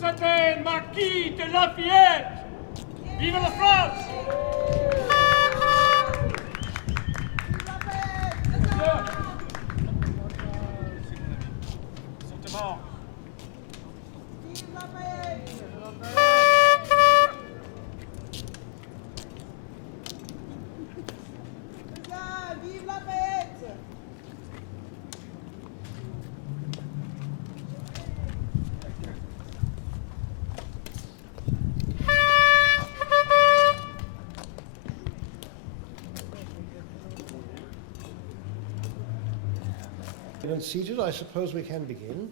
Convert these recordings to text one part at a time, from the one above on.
certain Marquis de Lafayette! Vive la France! And seated, I suppose we can begin.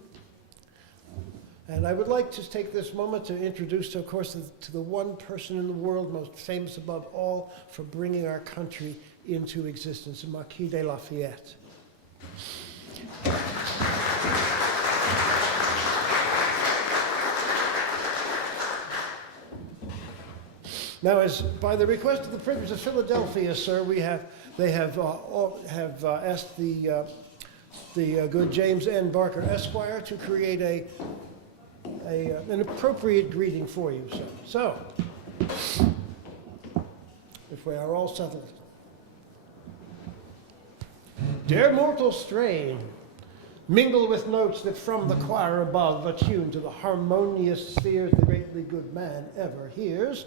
And I would like to take this moment to introduce, of course, to the one person in the world most famous above all for bringing our country into existence, the Marquis de Lafayette. Now, as by the request of the Printers of Philadelphia, sir, they have asked the good James N. Barker, Esquire, to create an appropriate greeting for you, sir. So, if we are all settled. Dare mortal strain mingle with notes that from the choir above attune to the harmonious spheres the greatly good man ever hears,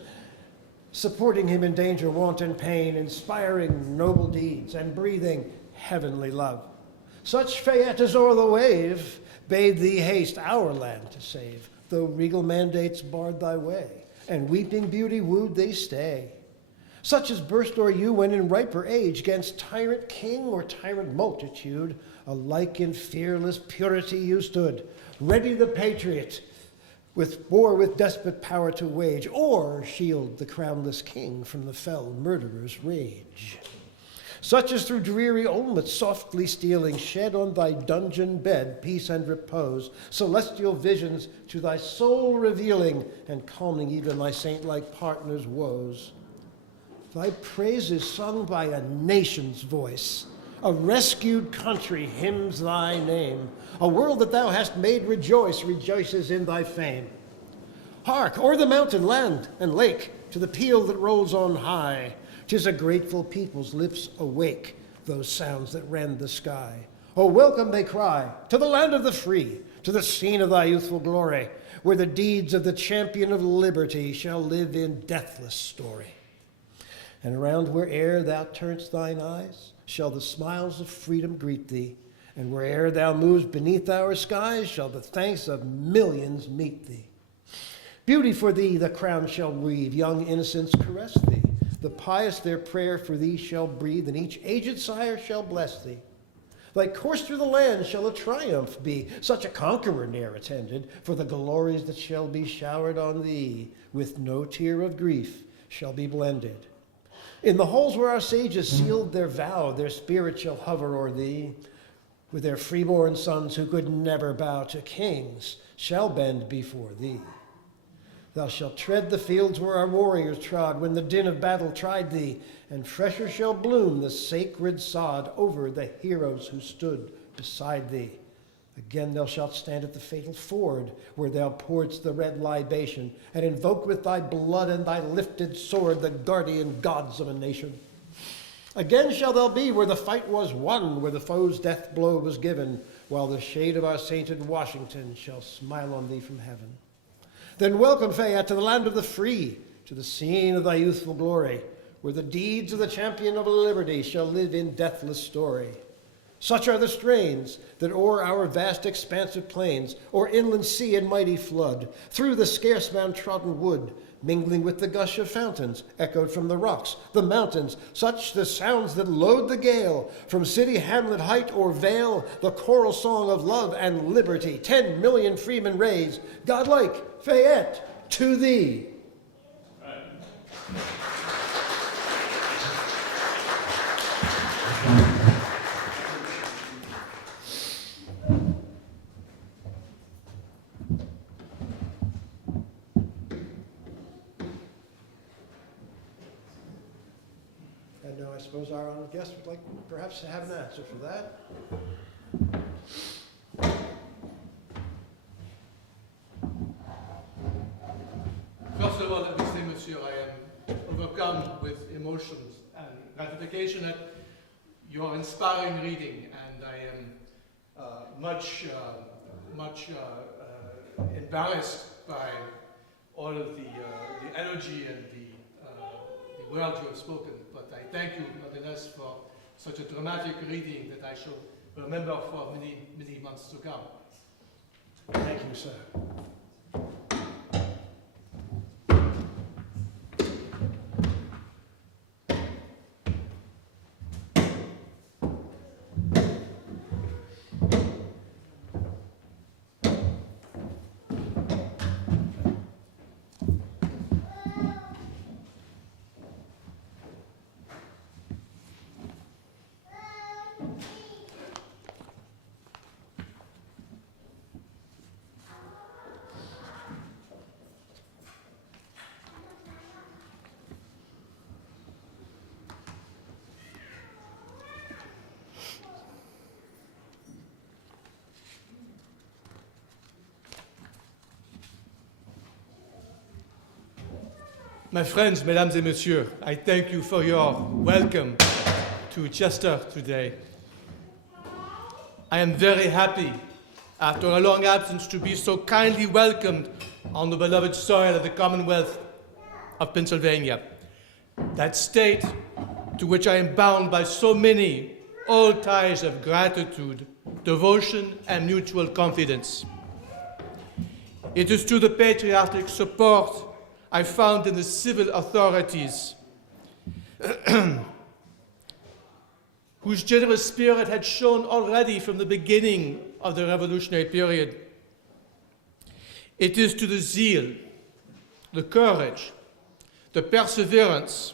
supporting him in danger, want, and pain, inspiring noble deeds, and breathing heavenly love. Such Fayette as o'er the wave bade thee haste our land to save, though regal mandates barred thy way, and weeping beauty wooed thee stay. Such as burst o'er you when in riper age, 'gainst tyrant king or tyrant multitude, alike in fearless purity you stood, ready the patriot, with war with despot power to wage, or shield the crownless king from the fell murderer's rage. Such as through dreary Olmut softly stealing, shed on thy dungeon bed peace and repose, celestial visions to thy soul revealing, and calming even thy saint-like partner's woes. Thy praises sung by a nation's voice, a rescued country hymns thy name, a world that thou hast made rejoices in thy fame. Hark, o'er the mountain, land, and lake, to the peal that rolls on high, 'tis a grateful people's lips awake, those sounds that rend the sky. Oh, welcome, they cry, to the land of the free, to the scene of thy youthful glory, where the deeds of the champion of liberty shall live in deathless story. And around where'er thou turnst thine eyes, shall the smiles of freedom greet thee, and where'er thou moves beneath our skies, shall the thanks of millions meet thee. Beauty for thee the crown shall weave, young innocents caress thee, the pious their prayer for thee shall breathe, and each aged sire shall bless thee. Thy course through the land shall a triumph be, such a conqueror ne'er attended, for the glories that shall be showered on thee, with no tear of grief shall be blended. In the halls where our sages sealed their vow, their spirit shall hover o'er thee, with their freeborn sons who could never bow to kings, shall bend before thee. Thou shalt tread the fields where our warriors trod when the din of battle tried thee, and fresher shall bloom the sacred sod over the heroes who stood beside thee. Again thou shalt stand at the fatal ford where thou pouredst the red libation, and invoke with thy blood and thy lifted sword the guardian gods of a nation. Again shall thou be where the fight was won, where the foe's death blow was given, while the shade of our sainted Washington shall smile on thee from heaven. Then welcome, Fayette, to the land of the free, to the scene of thy youthful glory, where the deeds of the champion of liberty shall live in deathless story. Such are the strains that o'er our vast expansive plains, o'er inland sea and mighty flood, through the scarce man-trodden wood, mingling with the gush of fountains, echoed from the rocks, the mountains, such the sounds that load the gale, from city, hamlet, height, or vale, the choral song of love and liberty, 10 million freemen raise, godlike Fayette, to thee. I suppose our honored guest would like perhaps to have an answer for that. emotions and gratification at your inspiring reading, and I am much embarrassed by all of the energy and the words you have spoken. But I thank you nonetheless for such a dramatic reading that I shall remember for many, many months to come. Thank you, sir. My friends, mesdames et messieurs, I thank you for your welcome to Chester today. I am very happy, after a long absence, to be so kindly welcomed on the beloved soil of the Commonwealth of Pennsylvania, that state to which I am bound by so many old ties of gratitude, devotion, and mutual confidence. It is to the patriotic support I found in the civil authorities, whose generous spirit had shown already from the beginning of the revolutionary period. It is to the zeal, the courage, the perseverance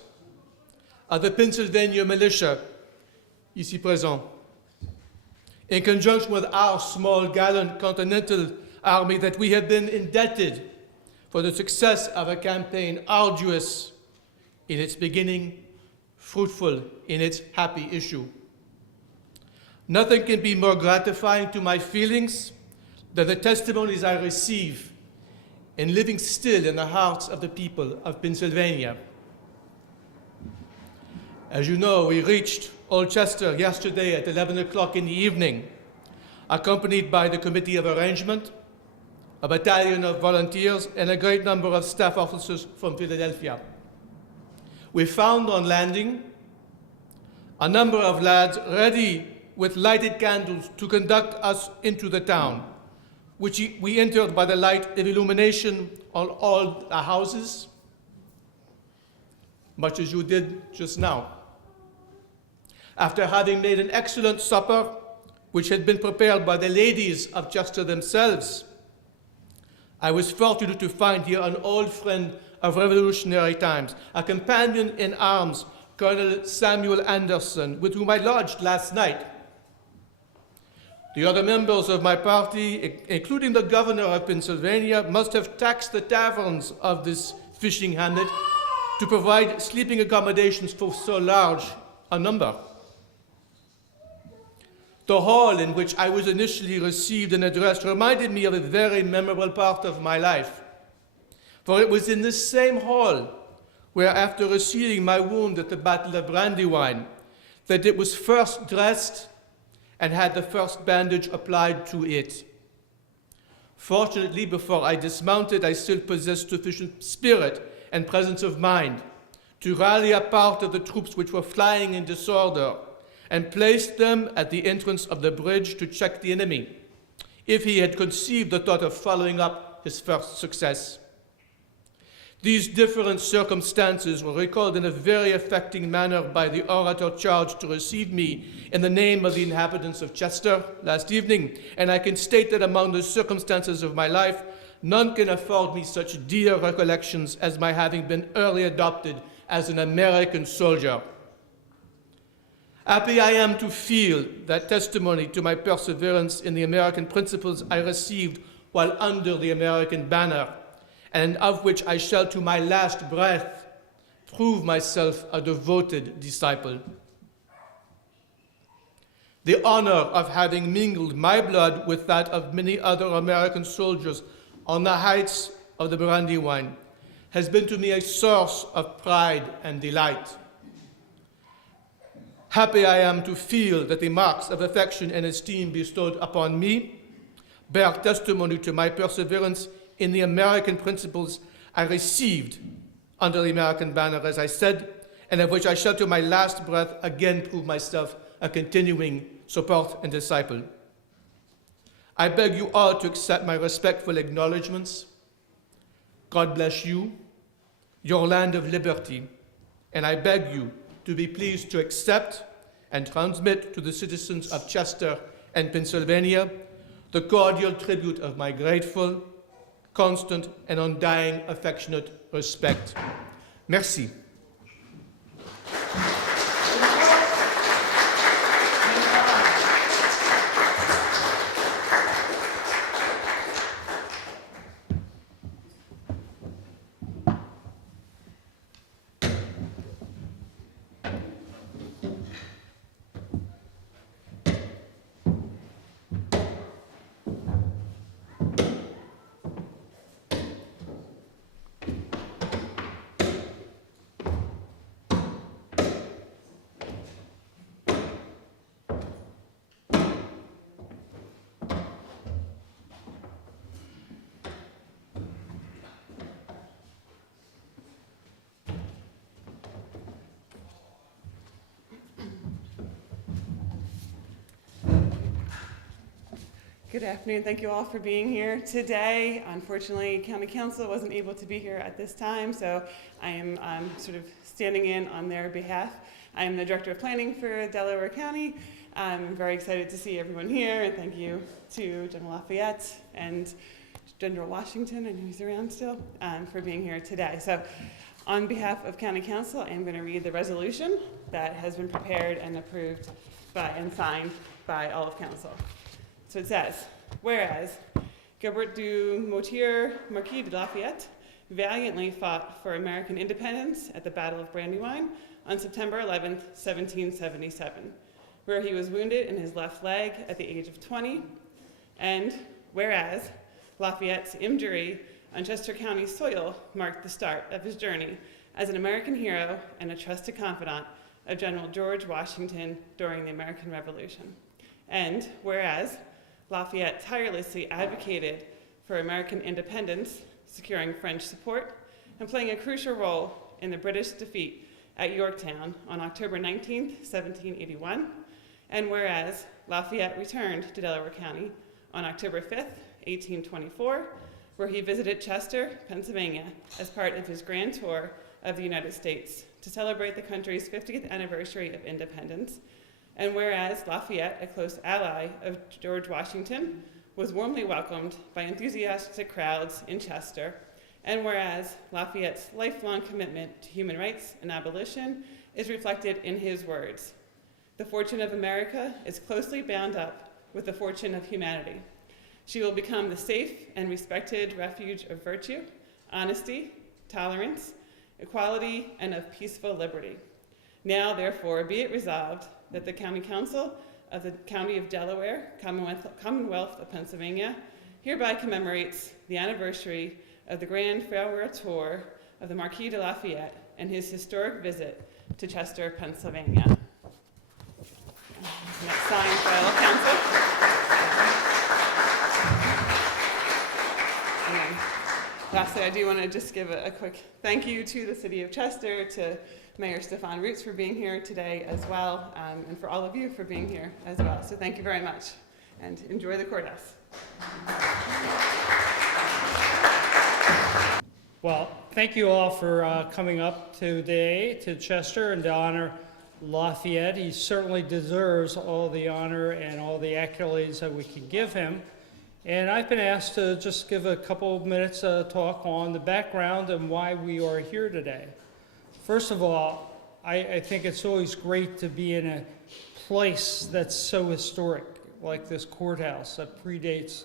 of the Pennsylvania militia, ici présent, in conjunction with our small, gallant Continental Army, that we have been indebted for the success of a campaign arduous in its beginning, fruitful in its happy issue. Nothing can be more gratifying to my feelings than the testimonies I receive in living still in the hearts of the people of Pennsylvania. As you know, we reached Old Chester yesterday at 11 o'clock in the evening, accompanied by the Committee of Arrangement, a battalion of volunteers, and a great number of staff officers from Philadelphia. We found on landing a number of lads ready with lighted candles to conduct us into the town, which we entered by the light of illumination on all the houses, much as you did just now. After having made an excellent supper, which had been prepared by the ladies of Chester themselves, I was fortunate to find here an old friend of revolutionary times, a companion in arms, Colonel Samuel Anderson, with whom I lodged last night. The other members of my party, including the governor of Pennsylvania, must have taxed the taverns of this fishing hamlet to provide sleeping accommodations for so large a number. The hall in which I was initially received and addressed reminded me of a very memorable part of my life. For it was in this same hall where, after receiving my wound at the Battle of Brandywine, that it was first dressed and had the first bandage applied to it. Fortunately, before I dismounted, I still possessed sufficient spirit and presence of mind to rally a part of the troops which were flying in disorder and placed them at the entrance of the bridge to check the enemy, if he had conceived the thought of following up his first success. These different circumstances were recalled in a very affecting manner by the orator charged to receive me in the name of the inhabitants of Chester last evening, and I can state that among the circumstances of my life, none can afford me such dear recollections as my having been early adopted as an American soldier. Happy I am to feel that testimony to my perseverance in the American principles I received while under the American banner, and of which I shall to my last breath prove myself a devoted disciple. The honor of having mingled my blood with that of many other American soldiers on the heights of the Brandywine has been to me a source of pride and delight. Happy I am to feel that the marks of affection and esteem bestowed upon me bear testimony to my perseverance in the American principles I received under the American banner, as I said, and of which I shall to my last breath again prove myself a continuing support and disciple. I beg you all to accept my respectful acknowledgments. God bless you, your land of liberty, and I beg you to be pleased to accept and transmit to the citizens of Chester and Pennsylvania the cordial tribute of my grateful, constant, and undying affectionate respect. Merci. Good afternoon. Thank you all for being here today. Unfortunately, County Council wasn't able to be here at this time, so I am sort of standing in on their behalf. I am the Director of Planning for Delaware County. I'm very excited to see everyone here, and thank you to General Lafayette and General Washington, I know he's around still, for being here today. So on behalf of County Council, I am going to read the resolution that has been prepared and approved by and signed by all of Council. So it says, whereas Gilbert du Motier, Marquis de Lafayette, valiantly fought for American independence at the Battle of Brandywine on September 11th, 1777, where he was wounded in his left leg at the age of 20, and whereas Lafayette's injury on Chester County soil marked the start of his journey as an American hero and a trusted confidant of General George Washington during the American Revolution, and whereas Lafayette tirelessly advocated for American independence, securing French support, and playing a crucial role in the British defeat at Yorktown on October 19, 1781, and whereas Lafayette returned to Delaware County on October 5, 1824, where he visited Chester, Pennsylvania, as part of his grand tour of the United States to celebrate the country's 50th anniversary of independence, and whereas Lafayette, a close ally of George Washington, was warmly welcomed by enthusiastic crowds in Chester, and whereas Lafayette's lifelong commitment to human rights and abolition is reflected in his words, "The fortune of America is closely bound up with the fortune of humanity. She will become the safe and respected refuge of virtue, honesty, tolerance, equality, and of peaceful liberty. Now, therefore, be it resolved that the County Council of the County of Delaware, Commonwealth of Pennsylvania, hereby commemorates the anniversary of the grand farewell tour of the Marquis de Lafayette and his historic visit to Chester, Pennsylvania." And that's signed by all council. And lastly, I do want to just give a quick thank you to the City of Chester, to Mayor Stefan Roots for being here today as well, and for all of you for being here as well. So thank you very much, and enjoy the courthouse. Well, thank you all for coming up today to Chester and to honor Lafayette. He certainly deserves all the honor and all the accolades that we can give him. And I've been asked to just give a couple of minutes talk on the background and why we are here today. First of all, I think it's always great to be in a place that's so historic, like this courthouse that predates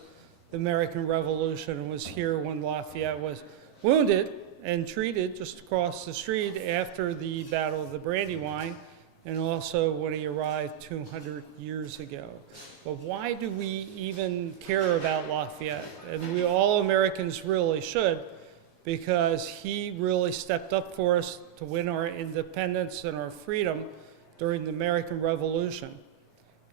the American Revolution and was here when Lafayette was wounded and treated just across the street after the Battle of the Brandywine, and also when he arrived 200 years ago. But why do we even care about Lafayette? And we all Americans really should, because he really stepped up for us to win our independence and our freedom during the American Revolution.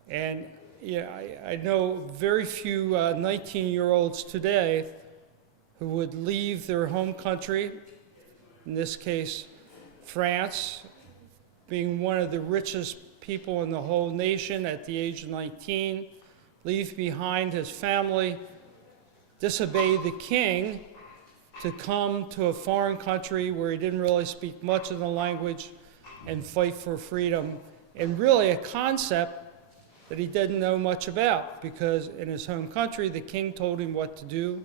And I know very few 19-year-olds today who would leave their home country, in this case, France, being one of the richest people in the whole nation at the age of 19, leave behind his family, disobey the king to come to a foreign country where he didn't really speak much of the language and fight for freedom, and really a concept that he didn't know much about, because in his home country the king told him what to do,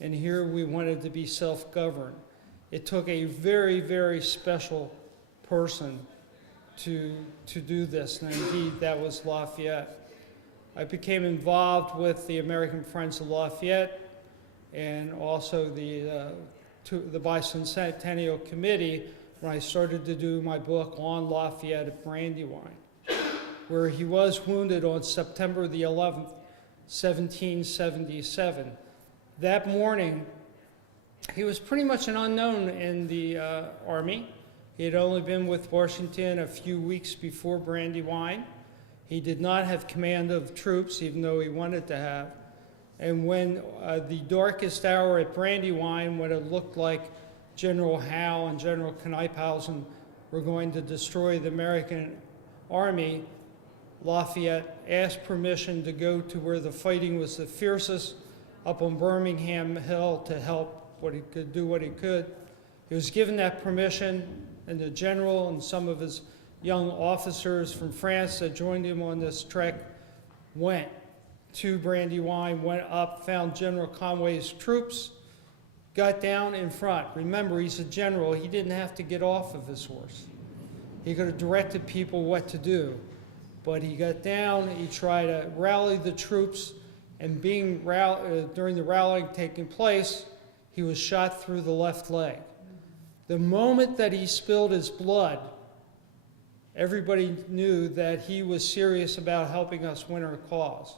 and here we wanted to be self-governed. It took a very, very special person to do this, and indeed that was Lafayette. I became involved with the American Friends of Lafayette and also the Bicentennial Committee when I started to do my book on Lafayette at Brandywine, where he was wounded on September the 11th, 1777. That morning, he was pretty much an unknown in the Army. He had only been with Washington a few weeks before Brandywine. He did not have command of troops, even though he wanted to have. And when the darkest hour at Brandywine, when it looked like General Howe and General Knyphausen were going to destroy the American army, Lafayette asked permission to go to where the fighting was the fiercest, up on Birmingham Hill, to help what he could do what he could. He was given that permission, and the general and some of his young officers from France that joined him on this trek went to Brandywine, went up, found General Conway's troops, got down in front. Remember, he's a general. He didn't have to get off of his horse. He could have directed people what to do. But he got down, he tried to rally the troops, and during the rallying taking place, he was shot through the left leg. The moment that he spilled his blood, everybody knew that he was serious about helping us win our cause.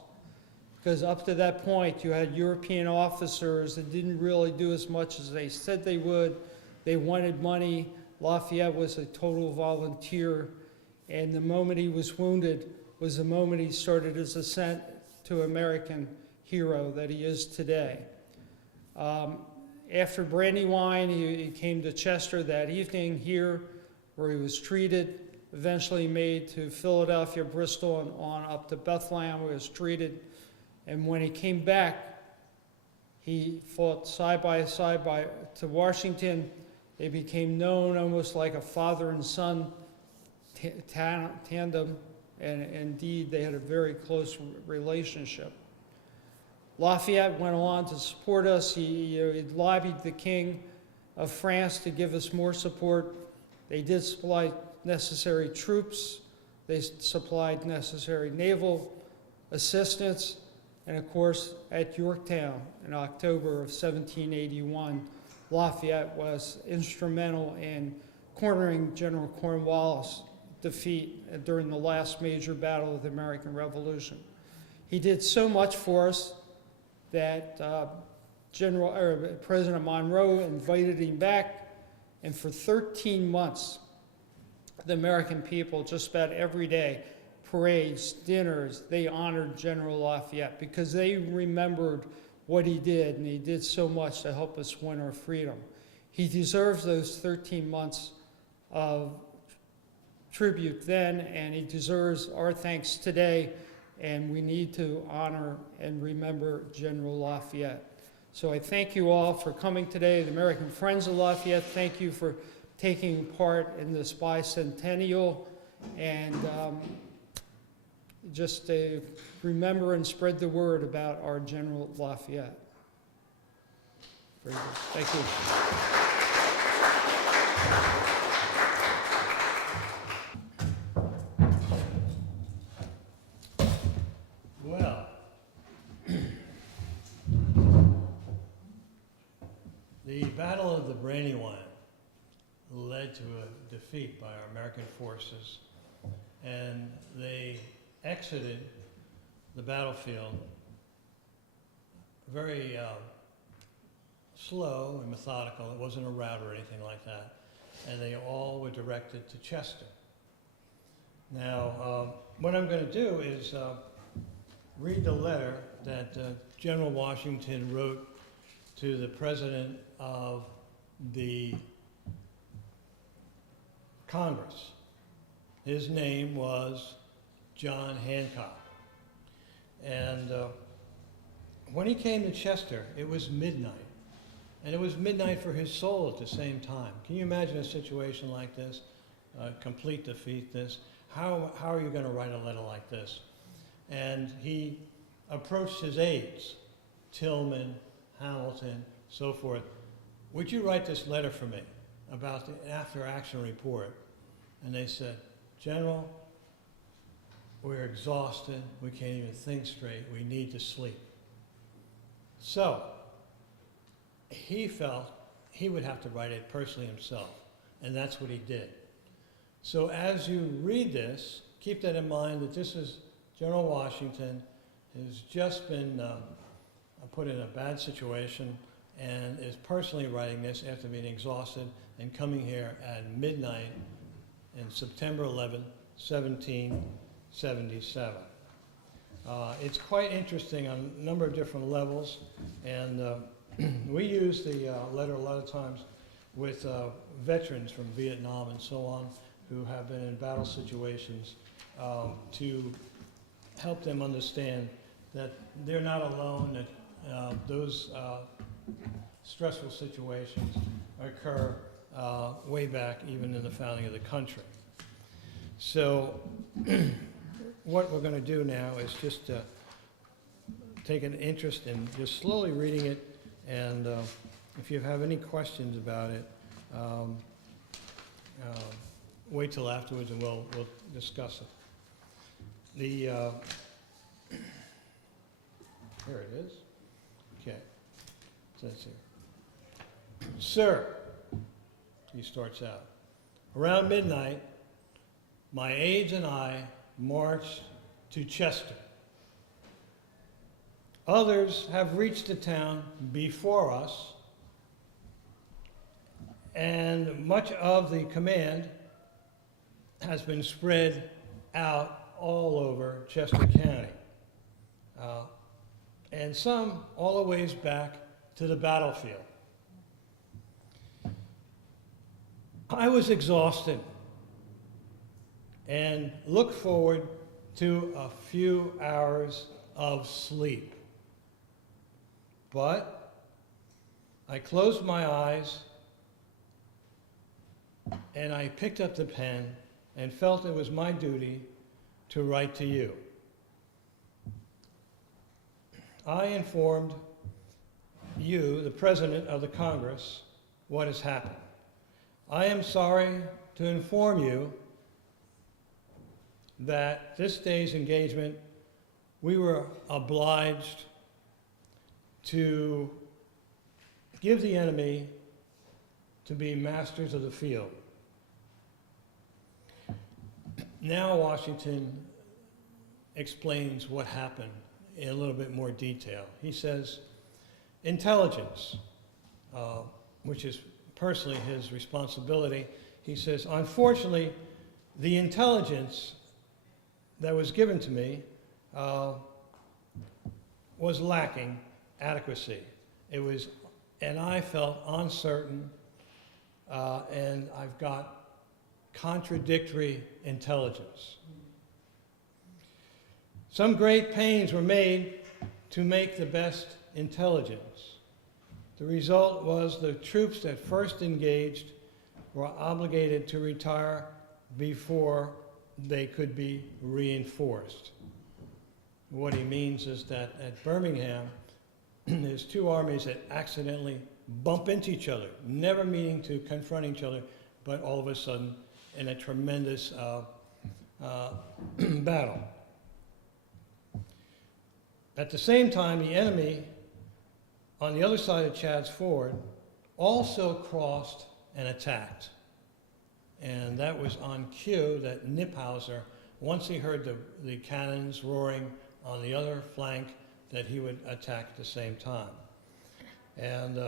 Because up to that point, you had European officers that didn't really do as much as they said they would. They wanted money. Lafayette was a total volunteer. And the moment he was wounded was the moment he started his ascent to American hero that he is today. After Brandywine, he came to Chester that evening here, where he was treated, eventually made to Philadelphia, Bristol, and on up to Bethlehem, where he was treated. And when he came back, he fought side by side to Washington. They became known almost like a father and son tandem, and indeed they had a very close relationship. Lafayette went on to support us. He lobbied the King of France to give us more support. They did supply necessary troops. They supplied necessary naval assistance. And of course, at Yorktown in October of 1781, Lafayette was instrumental in cornering General Cornwallis' defeat during the last major battle of the American Revolution. He did so much for us that President Monroe invited him back, and for 13 months, the American people, just about every day, parades, dinners, they honored General Lafayette because they remembered what he did, and he did so much to help us win our freedom. He deserves those 13 months of tribute then, and he deserves our thanks today, and we need to honor and remember General Lafayette. So I thank you all for coming today. The American Friends of Lafayette, thank you for taking part in this bicentennial, and just remember and spread the word about our General Lafayette. Very good. Thank you. Well, the Battle of the Brandywine led to a defeat by our American forces, and they exited the battlefield very slow and methodical. It wasn't a rout or anything like that. And they all were directed to Chester. Now, what I'm going to do is read the letter that General Washington wrote to the President of the Congress. His name was John Hancock. And when he came to Chester, it was midnight. And it was midnight for his soul at the same time. Can you imagine a situation like this? Complete defeat this. How are you going to write a letter like this? And he approached his aides, Tillman, Hamilton, so forth. Would you write this letter for me about the after-action report? And they said, General, we're exhausted. We can't even think straight. We need to sleep. So he felt he would have to write it personally himself, and that's what he did. So as you read this, keep that in mind that this is General Washington has just been put in a bad situation and is personally writing this after being exhausted and coming here at midnight in September 11, 1777. It's quite interesting on a number of different levels, and we use the letter a lot of times with veterans from Vietnam and so on who have been in battle situations to help them understand that they're not alone, that those stressful situations occur way back even in the founding of the country. So what we're going to do now is just take an interest in just slowly reading it, and if you have any questions about it, wait till afterwards and we'll discuss it. Here it is. Okay. It says here. Sir, he starts out. Around midnight, my aides and I marched to Chester. Others have reached the town before us, and much of the command has been spread out all over Chester County, and some all the ways back to the battlefield. I was exhausted and looked forward to a few hours of sleep. But I closed my eyes and I picked up the pen and felt it was my duty to write to you. I informed you, the President of the Congress, what has happened. I am sorry to inform you that this day's engagement, we were obliged to give the enemy to be masters of the field. Now Washington explains what happened in a little bit more detail. He says, intelligence, which is personally his responsibility, he says, unfortunately, the intelligence that was given to me was lacking adequacy. It was, and I felt uncertain, and I've got contradictory intelligence. Some great pains were made to make the best intelligence. The result was the troops that first engaged were obligated to retire before they could be reinforced. What he means is that at Birmingham, there's two armies that accidentally bump into each other, never meaning to confront each other, but all of a sudden in a tremendous battle. At the same time, the enemy on the other side of Chad's Ford also crossed and attacked. And that was on cue that Kniphausen, once he heard the cannons roaring on the other flank, that he would attack at the same time. And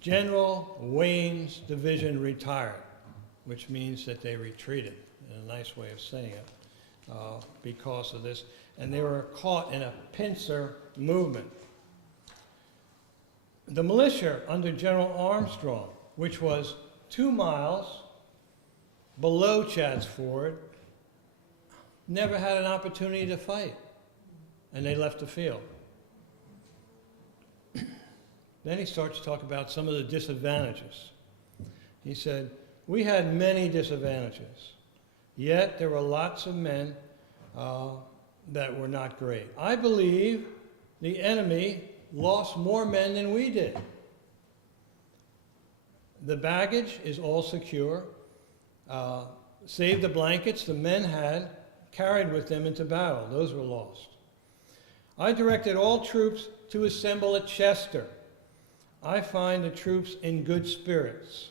General Wayne's division retired, which means that they retreated. in a nice way of saying it, because of this. And they were caught in a pincer movement. The militia under General Armstrong, which was 2 miles below Chadds Ford, never had an opportunity to fight, and they left the field. Then he starts to talk about some of the disadvantages. He said, we had many disadvantages, yet there were lots of men that were not great. I believe the enemy lost more men than we did. The baggage is all secure. Save the blankets the men had carried with them into battle. Those were lost. I directed all troops to assemble at Chester. I find the troops in good spirits.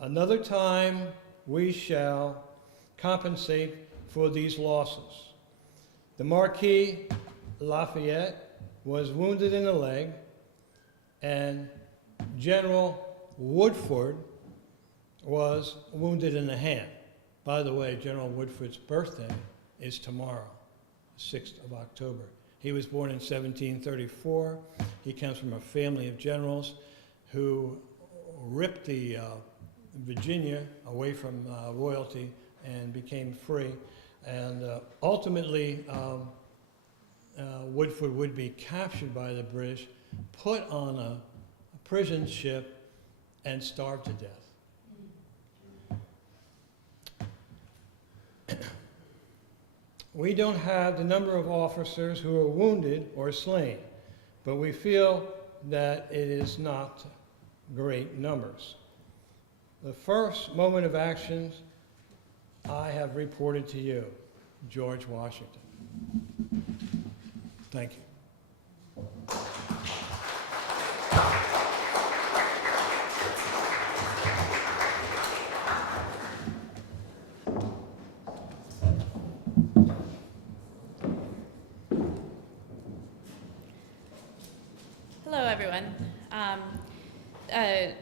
Another time we shall compensate for these losses. The Marquis de Lafayette was wounded in the leg, and General Woodford was wounded in the hand. By the way, General Woodford's birthday is tomorrow, 6th of October. He was born in 1734. He comes from a family of generals who ripped the Virginia away from royalty and became free. And ultimately, Woodford would be captured by the British, put on a prison ship, and starved to death. We don't have the number of officers who are wounded or slain, but we feel that it is not great numbers. The first moment of action I have reported to you, George Washington. Thank you. Hello, everyone.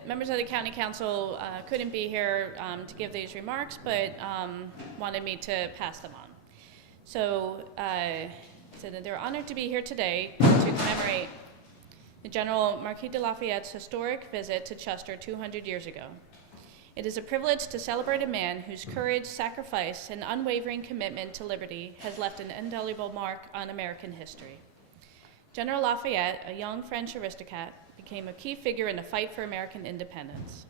Members of the County Council couldn't be here to give these remarks, but wanted me to pass them on. So that they're honored to be here today to commemorate the General Marquis de Lafayette's historic visit to Chester 200 years ago. It is a privilege to celebrate a man whose courage, sacrifice, and unwavering commitment to liberty has left an indelible mark on American history. General Lafayette, a young French aristocrat, became a key figure in the fight for American independence.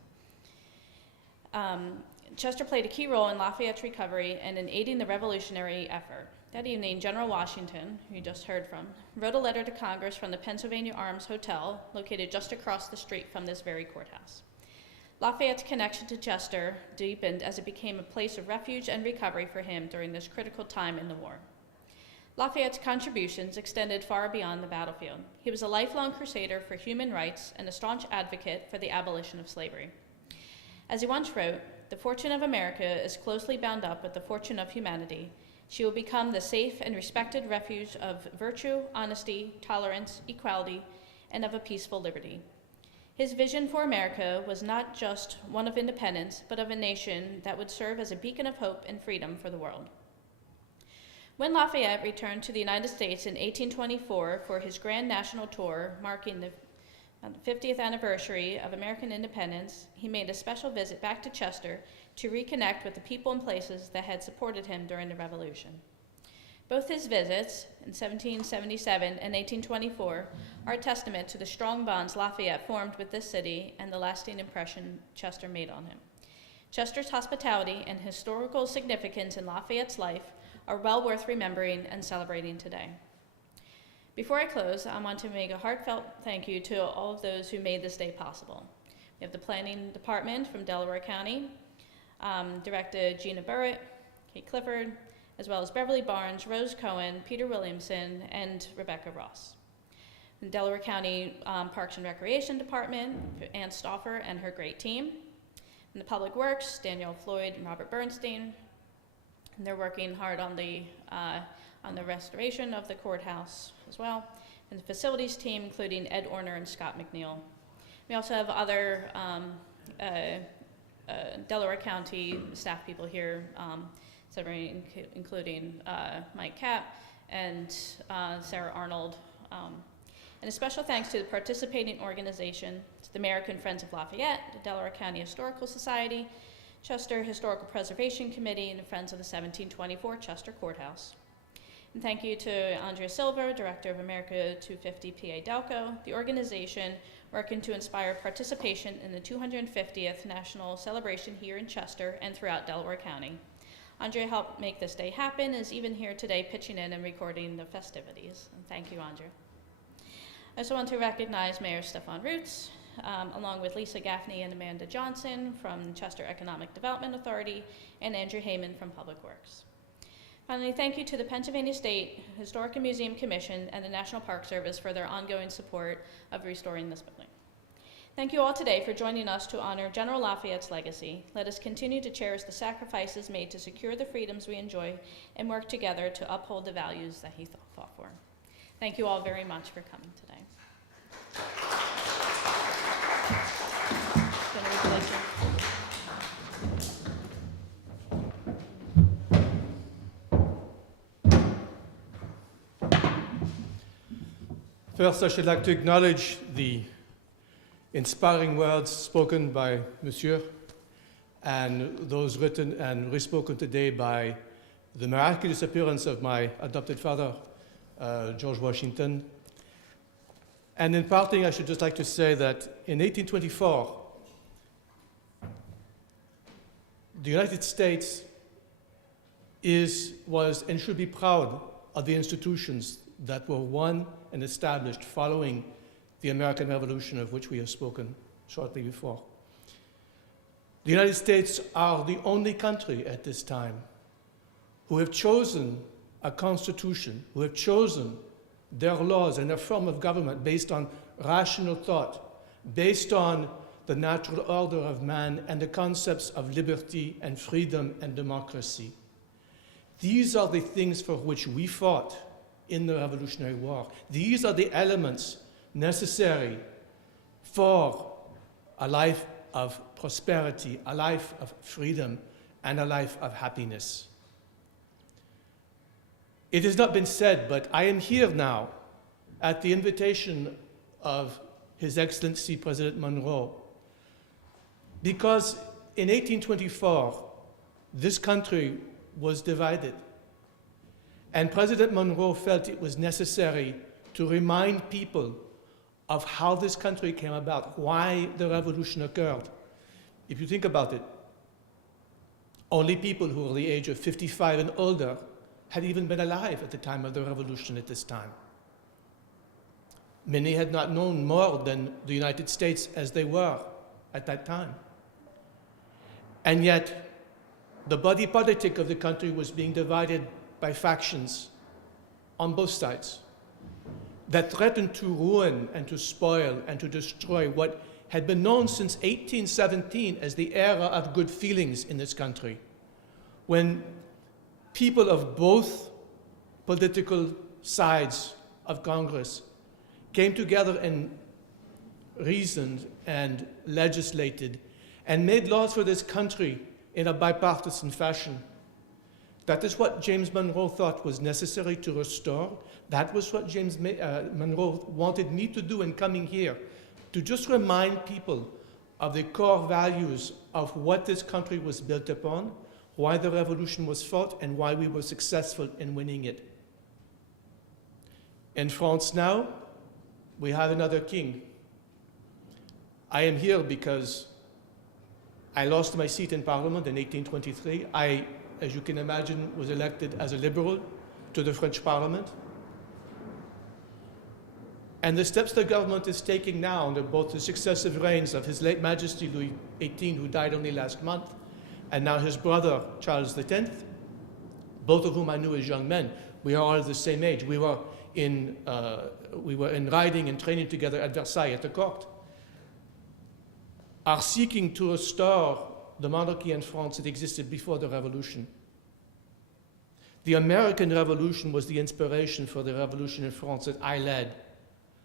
Chester played a key role in Lafayette's recovery and in aiding the revolutionary effort. That evening, General Washington, who you just heard from, wrote a letter to Congress from the Pennsylvania Arms Hotel, located just across the street from this very courthouse. Lafayette's connection to Chester deepened as it became a place of refuge and recovery for him during this critical time in the war. Lafayette's contributions extended far beyond the battlefield. He was a lifelong crusader for human rights and a staunch advocate for the abolition of slavery. As he once wrote, "The fortune of America is closely bound up with the fortune of humanity. She will become the safe and respected refuge of virtue, honesty, tolerance, equality, and of a peaceful liberty." His vision for America was not just one of independence, but of a nation that would serve as a beacon of hope and freedom for the world. When Lafayette returned to the United States in 1824 for his grand national tour, marking the 50th anniversary of American independence, he made a special visit back to Chester to reconnect with the people and places that had supported him during the Revolution. Both his visits, in 1777 and 1824, are a testament to the strong bonds Lafayette formed with this city and the lasting impression Chester made on him. Chester's hospitality and historical significance in Lafayette's life are well worth remembering and celebrating today. Before I close, I want to make a heartfelt thank you to all of those who made this day possible. We have the Planning Department from Delaware County, Director Gina Burrett, Kate Clifford, as well as Beverly Barnes, Rose Cohen, Peter Williamson, and Rebecca Ross. The Delaware County Parks and Recreation Department, Ann Stauffer and her great team. In the Public Works, Danielle Floyd and Robert Bernstein. And they're working hard on the restoration of the courthouse as well. And the facilities team, including Ed Orner and Scott McNeil. We also have other Delaware County staff people here, including Mike Kapp and Sarah Arnold. And a special thanks to the participating organization, to the American Friends of Lafayette, the Delaware County Historical Society, Chester Historical Preservation Committee, and the Friends of the 1724 Chester Courthouse. And thank you to Andrea Silver, Director of America 250 PA Delco, the organization working to inspire participation in the 250th National Celebration here in Chester and throughout Delaware County. Andrea helped make this day happen, is even here today pitching in and recording the festivities. And thank you, Andrea. I also want to recognize Mayor Stefan Roots, along with Lisa Gaffney and Amanda Johnson from Chester Economic Development Authority, and Andrew Heyman from Public Works. Finally, thank you to the Pennsylvania State Historic and Museum Commission and the National Park Service for their ongoing support of restoring this building. Thank you all today for joining us to honor General Lafayette's legacy. Let us continue to cherish the sacrifices made to secure the freedoms we enjoy and work together to uphold the values that he fought for. Thank you all very much for coming today. First, I should like to acknowledge the inspiring words spoken by Monsieur and those written and re-spoken today by the miraculous appearance of my adopted father, George Washington. And in parting, I should just like to say that in 1824, the United States was and should be proud of the institutions that were won and established following the American Revolution, of which we have spoken shortly before. The United States are the only country at this time who have chosen a constitution, who have chosen their laws and their form of government based on rational thought, based on the natural order of man and the concepts of liberty and freedom and democracy. These are the things for which we fought in the Revolutionary War. These are the elements necessary for a life of prosperity, a life of freedom, and a life of happiness. It has not been said, but I am here now at the invitation of His Excellency President Monroe, because in 1824, this country was divided. And President Monroe felt it was necessary to remind people of how this country came about, why the revolution occurred. If you think about it, only people who were the age of 55 and older had even been alive at the time of the revolution at this time. Many had not known more than the United States as they were at that time. And yet, the body politic of the country was being divided by factions on both sides that threatened to ruin and to spoil and to destroy what had been known since 1817 as the era of good feelings in this country, when people of both political sides of Congress came together and reasoned and legislated and made laws for this country in a bipartisan fashion. That is what James Monroe thought was necessary to restore. That was what James Monroe wanted me to do in coming here, to just remind people of the core values of what this country was built upon, why the revolution was fought, and why we were successful in winning it. In France now, we have another king. I am here because I lost my seat in Parliament in 1823. I, as you can imagine, was elected as a liberal to the French Parliament. And the steps the government is taking now under both the successive reigns of His late Majesty Louis XVIII, who died only last month, and now his brother, Charles X, both of whom I knew as young men. We are all the same age. We were in riding and training together at Versailles at the court, are seeking to restore the monarchy in France that existed before the Revolution. The American Revolution was the inspiration for the revolution in France that I led,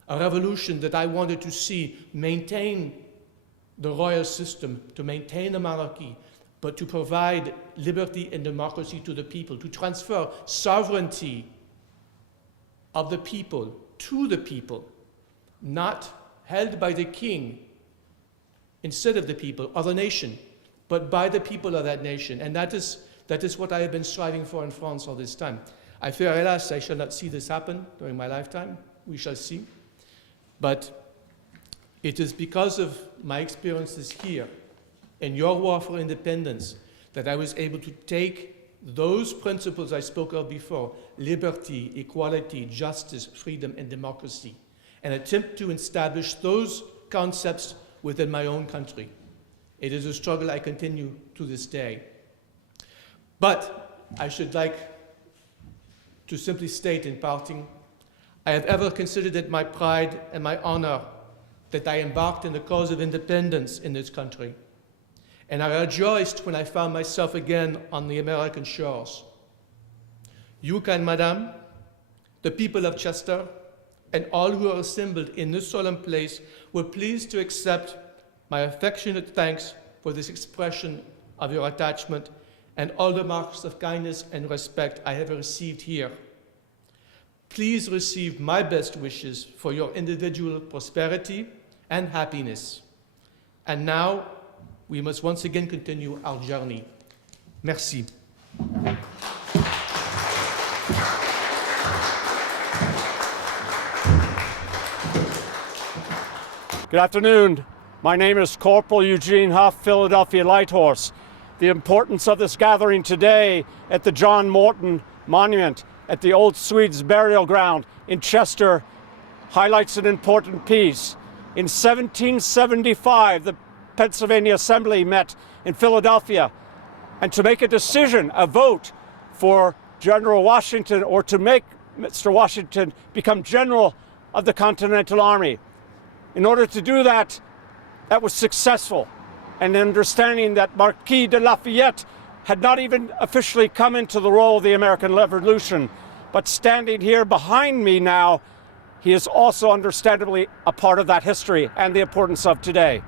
a revolution that I wanted to see maintain the royal system, to maintain a monarchy, but to provide liberty and democracy to the people, to transfer sovereignty of the people to the people, not held by the king instead of the people or the nation, but by the people of that nation. And that is what I have been striving for in France all this time. I fear, alas, I shall not see this happen during my lifetime. We shall see. But it is because of my experiences here and your war for independence that I was able to take those principles I spoke of before, liberty, equality, justice, freedom, and democracy, and attempt to establish those concepts within my own country. It is a struggle I continue to this day. But I should like to simply state in parting, I have ever considered it my pride and my honor that I embarked in the cause of independence in this country. And I rejoiced when I found myself again on the American shores. You, kind madam, the people of Chester, and all who are assembled in this solemn place were pleased to accept my affectionate thanks for this expression of your attachment and all the marks of kindness and respect I have received here. Please receive my best wishes for your individual prosperity and happiness. And now, we must once again continue our journey. Merci. Good afternoon. My name is Corporal Eugene Huff, Philadelphia Light Horse. The importance of this gathering today at the John Morton Monument at the Old Swedes Burial Ground in Chester highlights an important piece. In 1775, the Pennsylvania Assembly met in Philadelphia, and to make a decision, a vote for General Washington, or to make Mr. Washington become General of the Continental Army. In order to do that, that was successful. And understanding that Marquis de Lafayette had not even officially come into the role of the American Revolution, but standing here behind me now, he is also understandably a part of that history and the importance of today.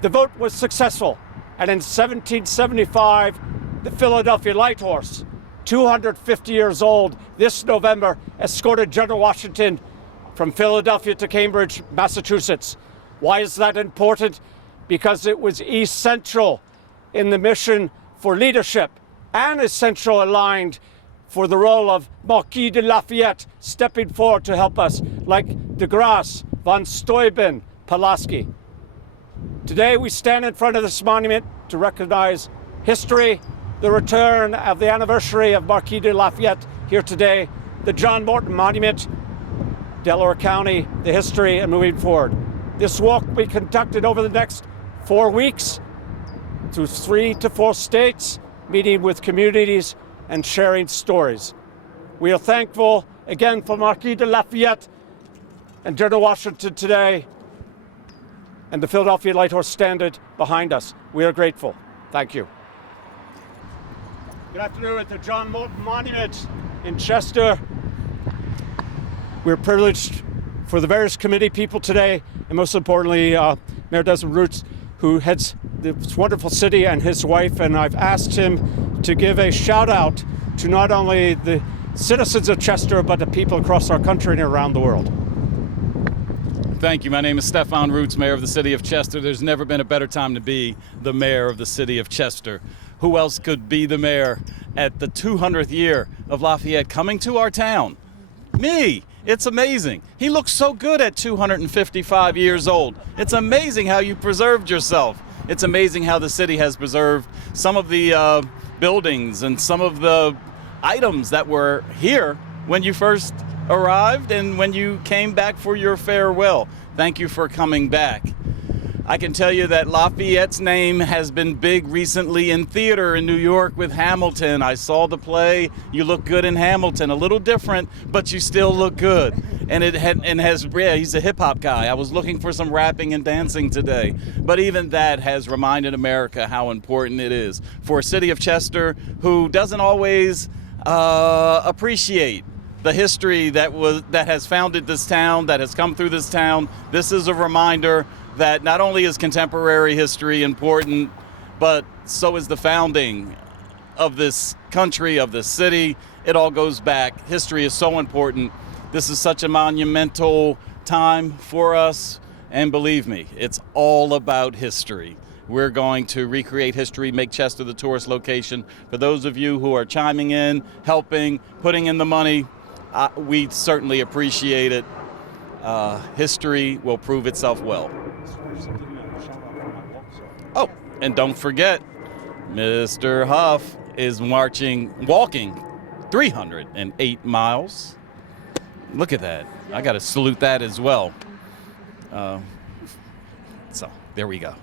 The vote was successful, and in 1775, the Philadelphia Light Horse, 250 years old, this November, escorted General Washington from Philadelphia to Cambridge, Massachusetts. Why is that important? Because it was essential in the mission for leadership and essential aligned for the role of Marquis de Lafayette stepping forward to help us, like de Grasse, von Steuben, Pulaski. Today we stand in front of this monument to recognize history, the return of the anniversary of Marquis de Lafayette here today, the John Morton Monument, Delaware County, the history, and moving forward. This walk will be conducted over the next 4 weeks through 3 to 4 states, meeting with communities and sharing stories. We are thankful again for Marquis de Lafayette and General Washington today, and the Philadelphia Light Horse Standard behind us. We are grateful. Thank you. Good afternoon at the John Morton Monument in Chester. We're privileged for the various committee people today, and most importantly, Mayor Desmond Roots, who heads this wonderful city, and his wife, and I've asked him to give a shout out to not only the citizens of Chester, but the people across our country and around the world. Thank you. My name is Stefan Roots, Mayor of the City of Chester. There's never been a better time to be the Mayor of the City of Chester. Who else could be the Mayor at the 200th year of Lafayette coming to our town? Me! It's amazing. He looks so good at 255 years old. It's amazing how you preserved yourself. It's amazing how the city has preserved some of the buildings and some of the items that were here when you first arrived and when you came back for your farewell. Thank you for coming back. I can tell you that Lafayette's name has been big recently in theater in New York with Hamilton. I saw the play. You look good in Hamilton. A little different, but you still look good. And he's a hip hop guy. I was looking for some rapping and dancing today. But even that has reminded America how important it is for a city of Chester who doesn't always appreciate the history that has founded this town, that has come through this town. This is a reminder that not only is contemporary history important, but so is the founding of this country, of this city. It all goes back. History is so important. This is such a monumental time for us, and believe me, it's all about history. We're going to recreate history, make Chester the tourist location. For those of you who are chiming in, helping, putting in the money, we certainly appreciate it. History will prove itself well. Oh, and don't forget, Mr. Huff is walking 308 miles. Look at that. I got to salute that as well. So there we go.